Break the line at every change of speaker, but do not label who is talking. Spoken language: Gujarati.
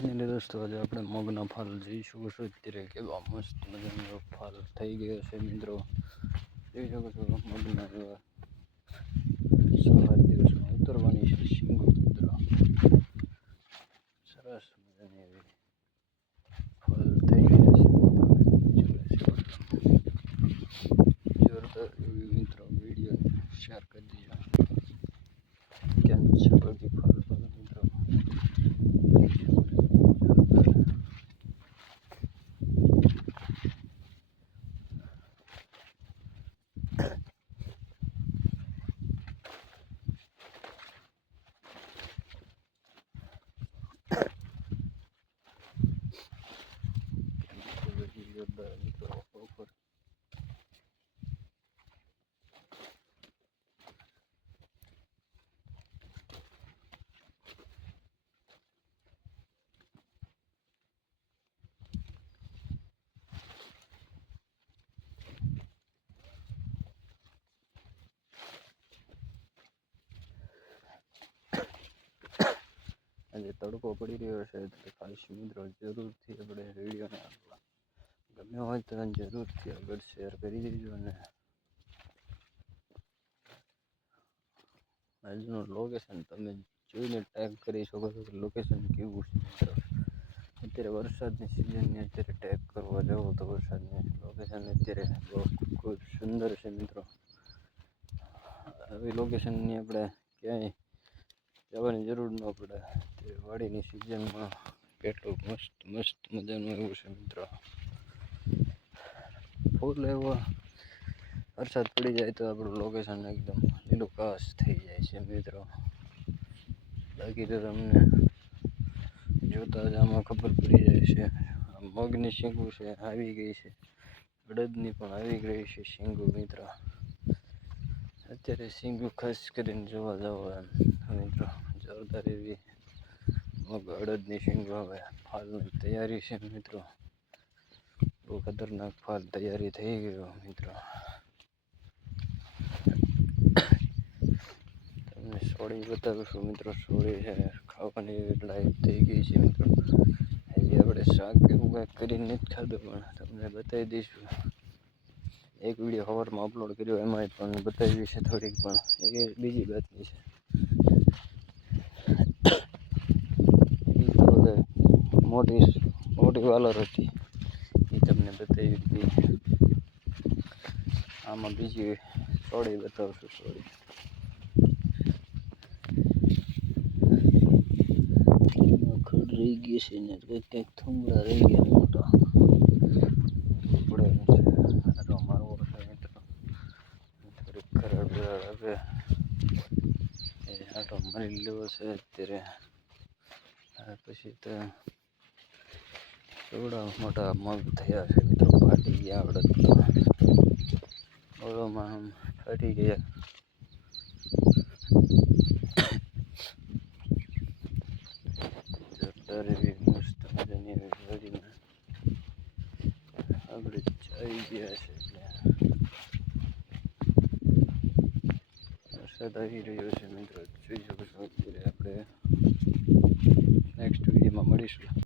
ફાઇનલી દોસ્તો આજે આપણે મગના ફાલ જોઈ શું અત્યારે કેવા મસ્ત મજાનો ફાલ થઈ ગયો છે મિત્રો. જોઈ શકો છો મગના એવા સાત દિવસમાં ઉતરવાની છે શીંગો મિત્રો સરસ મજાની એવી ફાલ થઈ ગઈ છે મિત્રો જોરદાર એવી મિત્રો વીડિયો શેર કરી દીજો કેમ છે બધી ફાલ ફાલ મિત્રો બધી જોરદાર મિત્રો ઓફર આજે તડકો પડી રહ્યો છે એટલે ખાસ મિત્રો જરૂરથી આપણે રેડિયોને આપવા ગમે હોય તો જરૂરથી આગળ શેર કરી દેજો અને આજનું લોકેશન તમે જોઈને ટેગ કરી શકો છો કે લોકેશન કેવું છે અત્યારે વરસાદની સિઝનની અત્યારે ટેગ કરવા જાઓ તો વરસાદની લોકેશન અત્યારે ખૂબ સુંદર છે મિત્રો. આવી લોકેશનની આપણે ક્યાંય જવાની જરૂર ન પડે. તે વાડીની સિઝનમાં કેટલું મસ્ત મસ્ત મજાનું એવું છે મિત્રો. ફૂલ એવો વરસાદ પડી જાય તો આપણું લોકેશન એકદમ લીલું ઘાસ થઈ જાય છે મિત્રો. બાકી તો તમને જોતા જ આમાં ખબર પડી જાય છે. મગની શીંગું છે, આવી ગઈ છે. અડદની પણ આવી ગઈ છે શીંગું મિત્રો. અત્યારે શીંગું ખાસ કરીને જોવા જાવ એમ. મિત્રો જોરદાર એવી મગ અડદની શીંગું હવે ફાલની તૈયારી છે મિત્રો. બહુ ખતરનાક ફાલ તૈયારી થઈ ગયો મિત્રો. તમને સોળી બતાવું છું મિત્રો, સોળી છે, ખાવાની લાયક થઈ ગઈ છે મિત્રો. હજી આપણે શાક કે એવું કાંઈક કરીને નથી ખાધું, પણ તમને બતાવી દઈશું. એક વીડિયો સવારમાં અપલોડ કર્યો એમાં પણ બતાવી છે થોડીક, પણ એ બીજી વાતની છે એ તો હવે મોટી મોટી વાલર હતી. એ તમને બતાવી દીધી આમાં બીજી સોળી બતાવશું સોળી ખડ રહી ગઈ છે ને, કંઈક કંઈક થુંગડા રહી ગયા મોટા. મારી લેવો છે અત્યારે. પછી તો એવડા મોટા મગ થયા છે મિત્રો ફાટી ગયા તો. ઓળોમાં આમ ફાટી ગયા. આપણે આવી ગયા છે વરસાદ આવી રહ્યો છે મિત્રો, જોઈ શકો છો અત્યારે આપણે. નેક્સ્ટ વિડીયોમાં મળીશું.